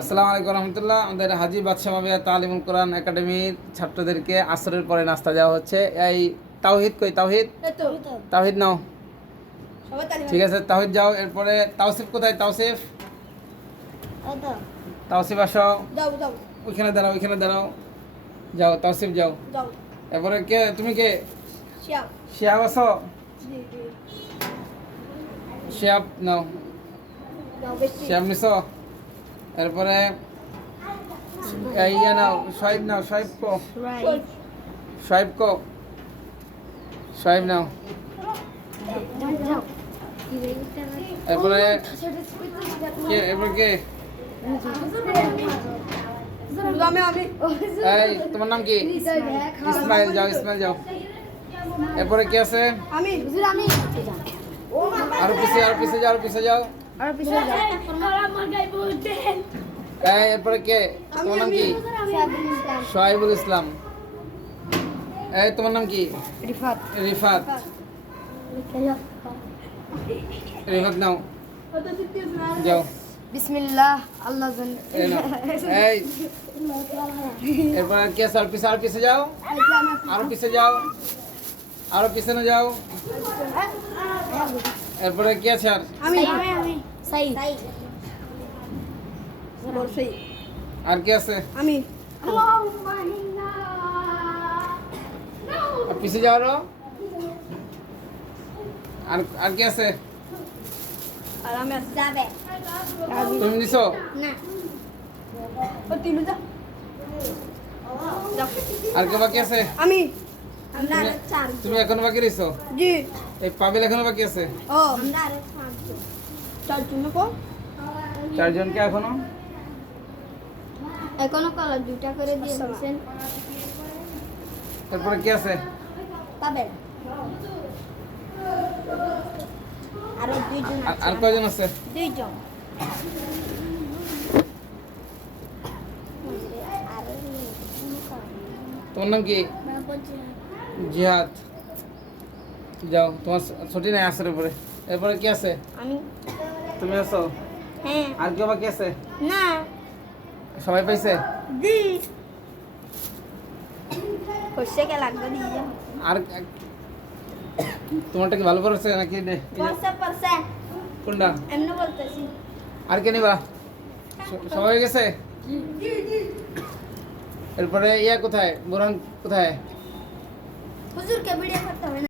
আসসালামু আলাইকুম রহমতুল্লাহ। আমাদের হাজী বাদশা মাবিয়া তালিমুল কোরআন একাডেমির ছাত্রদেরকে আসরের পরে নাস্তা দেওয়া হচ্ছে। এই তাওহিদ কই? তাওহিদ তাওহিদ নাও। ঠিক আছে, তাওহিদ যাও। এরপরে তাওসিফ কোথায়? তাওসিফ তাওসিফ আসো। ওইখানে দাঁড়াও, ওইখানে দাঁড়াও। যাও তাওসিফ যাও। এরপরে কে? তুমি কে? শিয়াব আসো। শিয়াব নাও। শিয়াব নিছো। এরপরে ইয়া নাও, শোয়েব নাও। শোয়েব কো? শোয়েব কো? শোয়েব নাও। এরপরে কে? এরপরে কে? এই তোমার নাম কি? ইসমাইল যাও, ইসমাইল যাও। এরপরে কে আছে? আরো পিছে, আরো পিছে যাও, আরো পিছে যাও। এই এরপরে কে? তোমার নাম কি? শোয়েবুল ইসলাম। এই তোমার নাম কি? রিফাত। রিফাত নাও, যাও। বিসমিল্লাহ আল্লাহ জান। এই নাও। এই এরপর কে আছে? আর পিছে, আর পিছে যাও, আরো পিছে যাও, আরো পিছনে যাও। এরপরে কে আছে? আর সাইদ। আর কে আছে? আর পিছে যাও আরো। আর আর কে আছে? তুমি নিছো? আর কে বাকি আছে? তুমি এখনো বাকি রইছো? এই পাবিল এখনো বাকি আছে? চারজনকে এখনো কলার দুটা করে দিয়ে দিয়েছেন। তারপরে কে আছে? আরো দুইজন আর কয়জন আছে? দুইজন। তোমার নাম কি? জিহাদ। যাও, তোমার ছুটি নাই আসের উপরে। এরপরে কি আছে? আমি। তুমি আছো? হ্যাঁ। আর কেউ বাকি আছে? না। সবাই পাইছে? জি। কইছে কে লাগবে দিয়ে যাও। আর তোমারটা কি ভালো পড়ছে নাকি? পড়ছে। কোনটা? এমনি বলতেছি। আর কে নিবা? সবাই হয়ে গেছে? এরপরে ইয়া কোথায়? বোরহান কোথায়? হুজুরকে ভিডিও করতে হবে না।